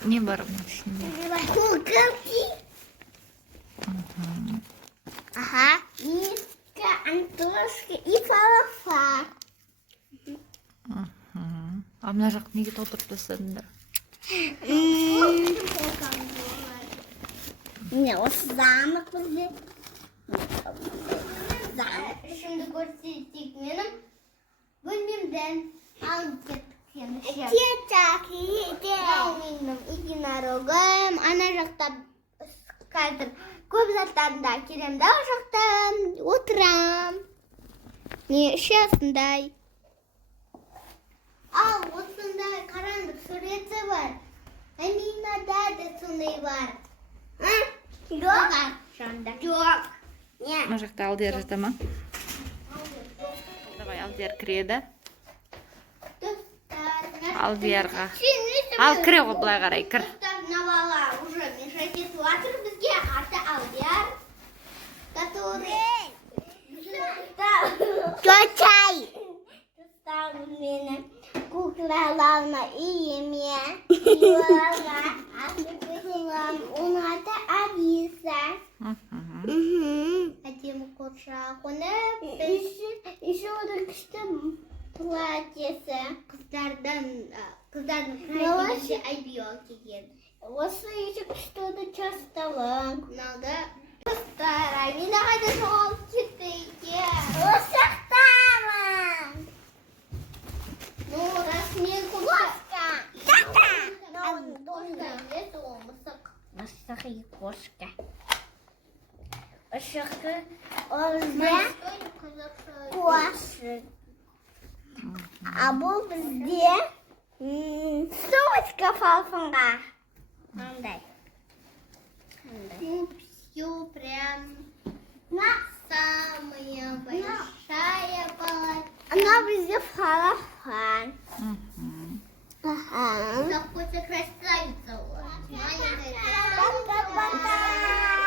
Не бар оның ішінде? Куколки. Ага. Мишка, Антошка и Фалафа. А мына жақты неге толтырып тастадыңдар? Не, осы замок бізде. Замок. Şimdi көрсетейік менің бөлмемден алып кеттік. Тетяки, менің единорогым. Ана жақта қазір көп заттарымды әкелемін да, ол жақта отырам. Не ішесіңдей. Ал, осындай қараңғы суреті бар. Әминада да сондай бар. Жоқ. Жоқ. Мына жақта Алдияр жата ма? Давай, Алдияр кіреді. Алдиярға. Ал, кіре ғой, былай қарай, кір. Навала уже мешать отыр бізге аты Алдияр, который... Чай! Ставил мені куклаларына иеме. Оның аты Алиса. Әдемі қоршақ. Оны еще оның күшті платьесі. Қыздардың крайнегінде айбиол киген. Осы еще күшті оны часталың. Мыналда қыздар, Амина қайда жоғалып кетті екен. Осақтамын. Ну, раз мен кошка. Мысық и кошка. Мысықы орда кошек. А бұл бізде сумочка фалфонға. Қандай? Все прям самая большая палата. Она бізде фалафан. Захочет красавица. Маленькая. Пока-пока.